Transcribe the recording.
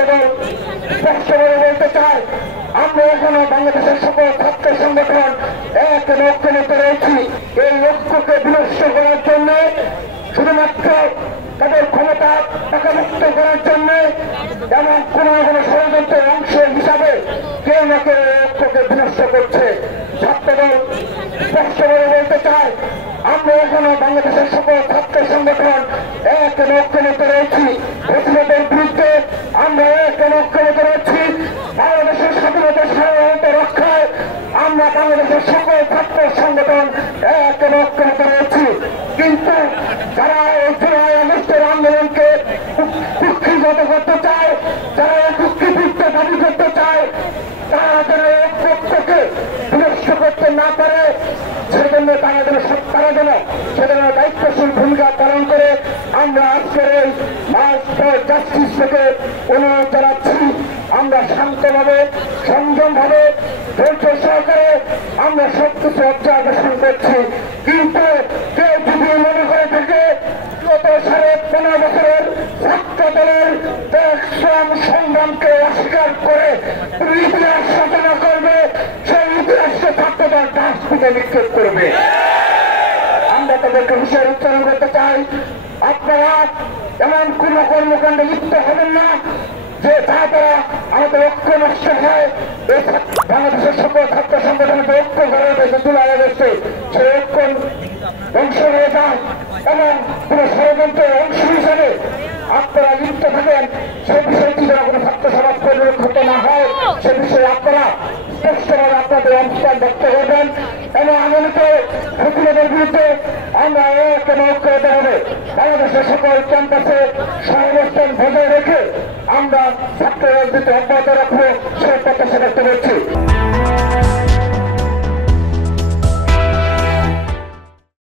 ছাত্রদল স্পষ্টভাবে বলতে চায়, আমরা এখনো বাংলাদেশের সকল ছাত্র সংগঠন এক ঐক্য নিতে রয়েছি। এই ঐক্যকে বিনষ্ট করার জন্য, শুধুমাত্র তাদের ক্ষমতা টাকামুক্ত করার জন্য এমন কোন ষড়যন্ত্রের অংশ হিসাবে কেউ না কেউ ঐক্যকে বিনষ্ট করছে। ছাত্রদল স্পষ্টভাবে বলতে চায়, আমরা এখনো বাংলাদেশের সকল ছাত্র সংগঠন এক ঐক্য নিতে রয়েছি। ফ্যাসিবাদের বিরুদ্ধে আমরা এক ঐক্য নিতে রয়েছি। বাংলাদেশের স্বাধীনতা সার্বভৌমত্ব রক্ষায় আমরা বাংলাদেশের সকল ছাত্র সংগঠন এক ঐক্য নিতে রয়েছি। কিন্তু যারা এই জুলাই আগস্টের আন্দোলনকে কুক্ষিগত করতে চায়, যারা কুক্ষিভুক্ত দাবি করতে চায়, তারা যেন ঐক্যকে বিনষ্ট করতে না পারে, সেজন্য তারা যেন সেজন্য দায়িত্বশীল ভূমিকা পালন করে আমরা আজকের এই মার্চ ফর জাস্টিস থেকে অনুরোধ জানাচ্ছি। আমরা শান্তভাবে, সংযমভাবে, ধৈর্য সহকারে আমরা সবকিছু অবজারভেশন করছি। কিন্তু কেউ যদি মনে করে থাকে গত 15.5 বছরের ছাত্র দলের দেশ শ্রম সংগ্রামকে অস্বীকার করে ইতিহাস রচনা করবে, সেই ইতিহাসকে ছাত্রদল ডাস্টবিনে নিক্ষেপ করবে। আমরা তাদেরকে হুঁশিয়ারি উচ্চারণ করতে চাই, আপনারা এমন কোন কর্মকাণ্ডে লিপ্ত হবেন না যে তার দ্বারা আমাদের ঐক্য নষ্ট হয়। এই বাংলাদেশের সকল ছাত্র সংগঠনকে ঐক্য গড়ে উঠেছে জুলাই আগস্টে, সেই ঐক্য ধ্বংস হয়ে যায় এবং কোন ষড়যন্ত্রের অংশ হিসাবে আপনারা লিপ্ত থাকেন, সেই বিষয়টি যেন কোনো ছাত্র সমাজ পরিলক্ষিত না হয়, সে বিষয়ে আপনারা স্পষ্টভাবে আপনাদের অবস্থান ব্যক্ত করবেন এবং আগামীতে ফ্যাসিবাদের বিরুদ্ধে আমরা এক ঐক্য হতে হবে। বাংলাদেশের সকল ক্যাম্পাসে সহাবস্থান বজায় রেখে আমরা ছাত্র রাজনীতি অব্যাহত রাখবো, সে প্রত্যাশা ব্যক্ত করছি।